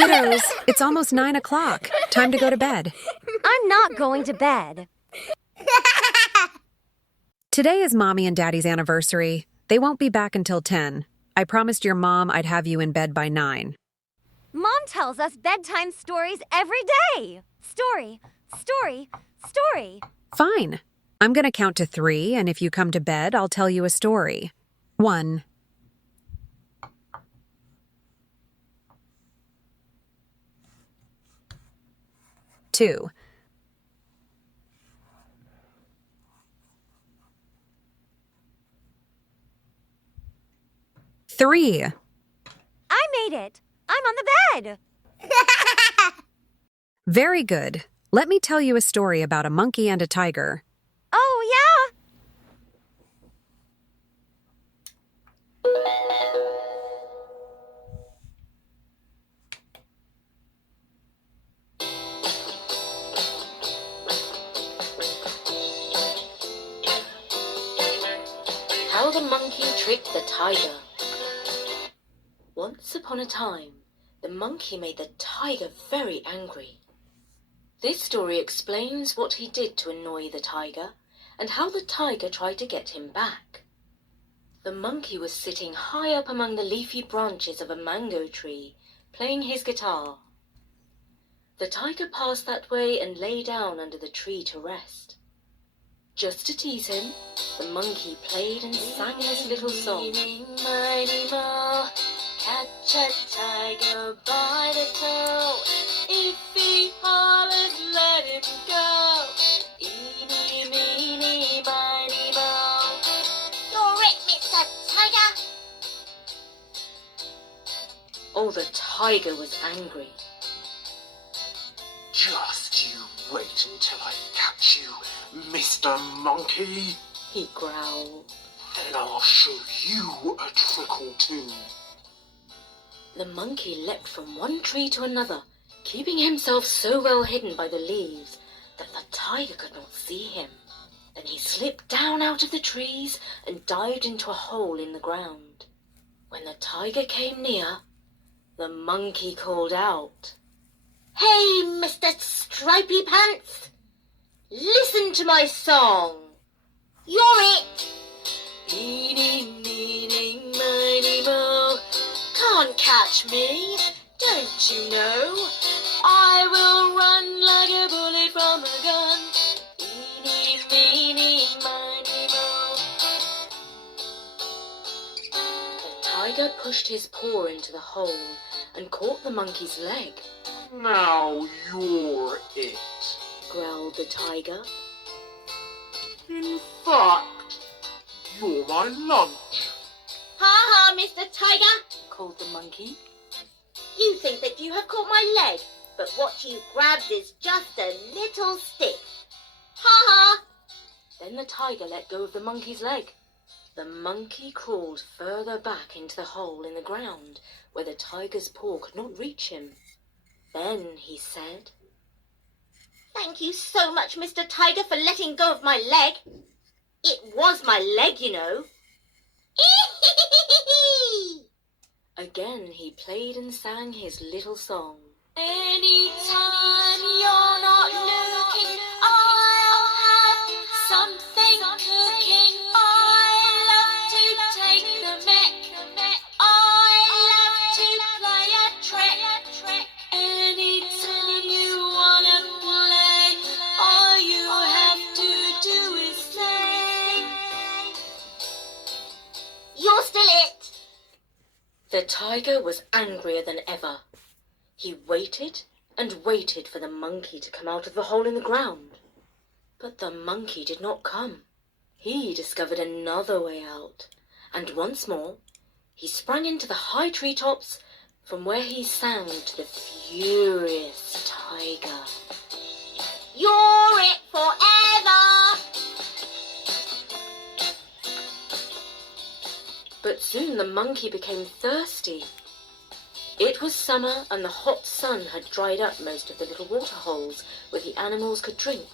Kiddos, it's almost 9 o'clock. Time to go to bed. I'm not going to bed. Today is Mommy and Daddy's anniversary. They won't be back until 10. I promised your mom I'd have you in bed by 9. Mom tells us bedtime stories every day. Story, story, story. Fine. I'm gonna count to 3, and if you come to bed, I'll tell you a story. 1. 2. 3. I made it. I'm on the bed. Very good. Let me tell you a story about a monkey and a tiger. Oh, yeah? How the Monkey Tricked the Tiger. Once upon a time, the monkey made the tiger very angry. This story explains what he did to annoy the tiger and how the tiger tried to get him back. The monkey was sitting high up among the leafy branches of a mango tree, playing his guitar. The tiger passed that way and lay down under the tree to rest. Just to tease him, the monkey played and sang his little song. Mighty mo, catch a tiger by the toe. If he hollers, let him go. Eeny, meeny, miny, mo. You're it, Mr. Tiger. Oh, the tiger was angry. Just you wait until I catch you, Mr. Monkey. He growled. Then I'll show you a trick or two. The monkey leapt from one tree to another, keeping himself so well hidden by the leaves that the tiger could not see him. Then he slipped down out of the trees and dived into a hole in the ground. When the tiger came near, the monkey called out, Hey, Mr. Stripy Pants. Listen to my song. You're it. Eeny, meeny, miny, mo. Can't catch me. Don't you know? I will run like a bullet from a gun. Eeny, meeny, miny, mo. The tiger pushed his paw into the hole and caught the monkey's leg. Now you're it. Growled the tiger. In fact, you're my lunch. Ha ha, Mr. Tiger. Called the monkey. You think that you have caught my leg, but what you grabbed is just a little stick. Ha ha. Then the tiger let go of the monkey's leg. The monkey crawled further back into the hole in the ground where the tiger's paw could not reach him. Then he said, Thank you so much, Mr. Tiger, for letting go of my leg. It was my leg, you know. Again he played and sang his little song. Anytime you're not looking, I'll have something cooking. I love to take the mick. I love to play a trick. Anytime you wanna play, all you have to do is say, You're still it. The tiger was angrier than ever. He waited and waited for the monkey to come out of the hole in the ground. But the monkey did not come. He discovered another way out, and once more he sprang into the high treetops from where he sang to the furious tiger. You're it forever. But soon the monkey became thirsty. It was summer and the hot sun had dried up most of the little water holes where the animals could drink.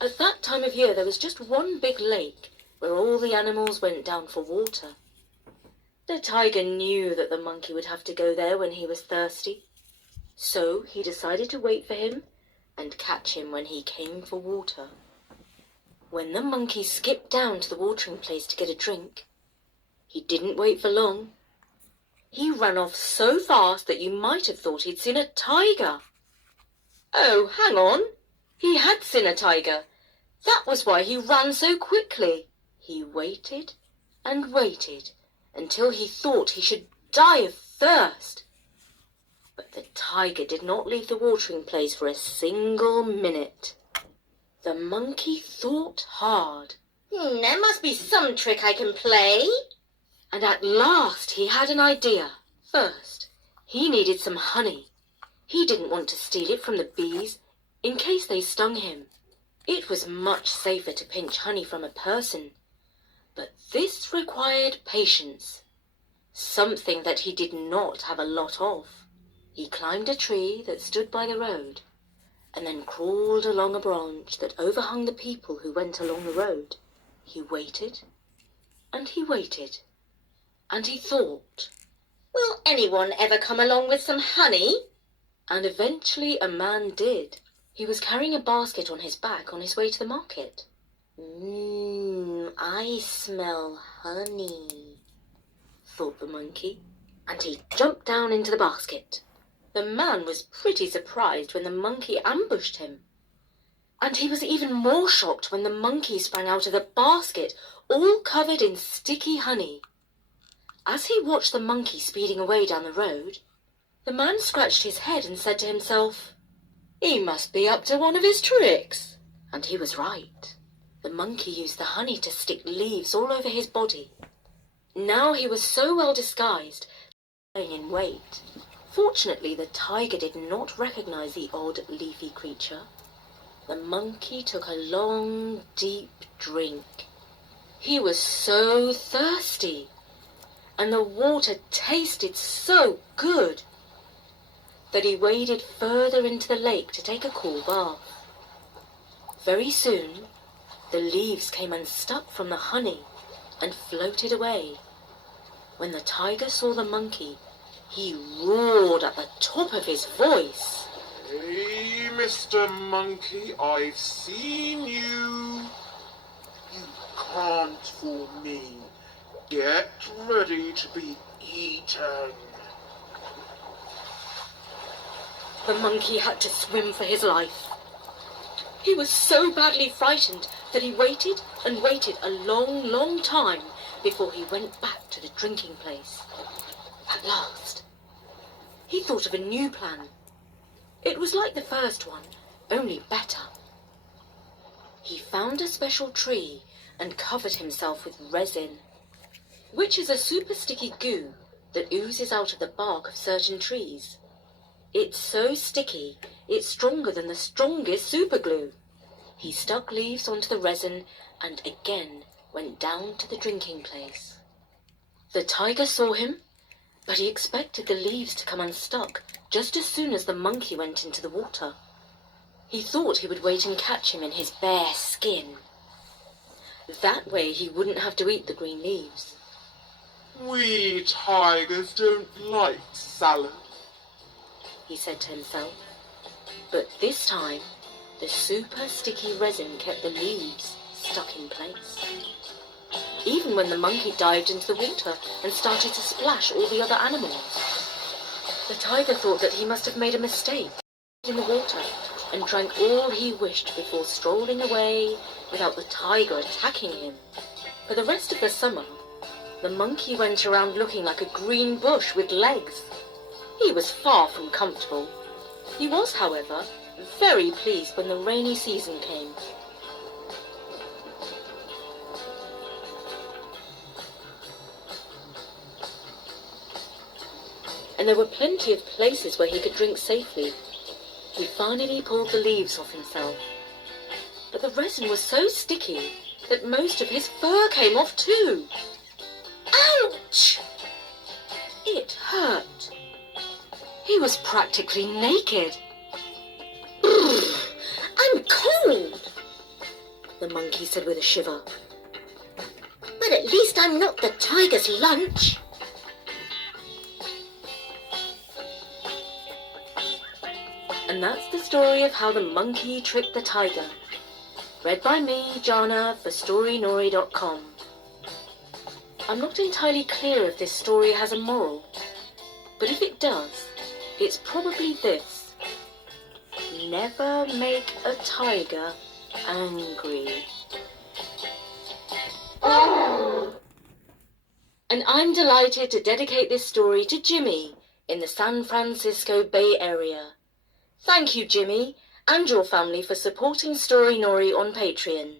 At that time of year there was just one big lake where all the animals went down for water. The tiger knew that the monkey would have to go there when he was thirsty. So he decided to wait for him and catch him when he came for water. When the monkey skipped down to the watering place to get a drink, he didn't wait for long. He ran off so fast that you might have thought he'd seen a tiger. Oh, hang on. He had seen a tiger. That was why he ran so quickly. He waited and waited until he thought he should die of thirst. But the tiger did not leave the watering place for a single minute. The monkey thought hard. There must be some trick I can play. And at last he had an idea. First, he needed some honey. He didn't want to steal it from the bees in case they stung him. It was much safer to pinch honey from a person. But this required patience, something that he did not have a lot of. He climbed a tree that stood by the road, and then crawled along a branch that overhung the people who went along the road. He waited, and he waited, and he thought, Will anyone ever come along with some honey? and eventually a man did. He was carrying a basket on his back on his way to the market. I smell honey, thought the monkey, and he jumped down into the basket. The man was pretty surprised when the monkey ambushed him. And he was even more shocked when the monkey sprang out of the basket, all covered in sticky honey. As he watched the monkey speeding away down the road, the man scratched his head and said to himself, "He must be up to one of his tricks." And he was right. The monkey used the honey to stick leaves all over his body. Now he was so well disguised, lying in wait. Fortunately, the tiger did not recognize the odd leafy creature. The monkey took a long, deep drink. He was so thirsty, and the water tasted so good that he waded further into the lake to take a cool bath. Very soon, the leaves came unstuck from the honey and floated away. When the tiger saw the monkey, he roared at the top of his voice. Hey, Mr. Monkey, I've seen you. You can't fool me. Get ready to be eaten. The monkey had to swim for his life. He was so badly frightened that he waited and waited a long, long time before he went back to the drinking place. At last, he thought of a new plan. It was like the first one, only better. He found a special tree and covered himself with resin, which is a super sticky goo that oozes out of the bark of certain trees. It's so sticky, it's stronger than the strongest super glue. He stuck leaves onto the resin and again went down to the drinking place. The tiger saw him, but he expected the leaves to come unstuck just as soon as the monkey went into the water. He thought he would wait and catch him in his bare skin. That way he wouldn't have to eat the green leaves. We tigers don't like salad, he said to himself. But this time, the super sticky resin kept the leaves stuck in place. Even when the monkey dived into the water and started to splash all the other animals. The tiger thought that he must have made a mistake in the water and drank all he wished before strolling away without the tiger attacking him. For the rest of the summer, the monkey went around looking like a green bush with legs. He was far from comfortable. He was, however, very pleased when the rainy season came. And there were plenty of places where he could drink safely. He finally pulled the leaves off himself. But the resin was so sticky that most of his fur came off too. Ouch! It hurt. He was practically naked. I'm cold, the monkey said with a shiver. but at least I'm not the tiger's lunch. And that's the story of how the monkey tricked the tiger. Read by me, Jana, for StoryNori.com. I'm not entirely clear if this story has a moral, but if it does, it's probably this: never make a tiger angry. And I'm delighted to dedicate this story to Jimmy in the San Francisco Bay Area. Thank you, Jimmy, and your family for supporting Story Nori on Patreon.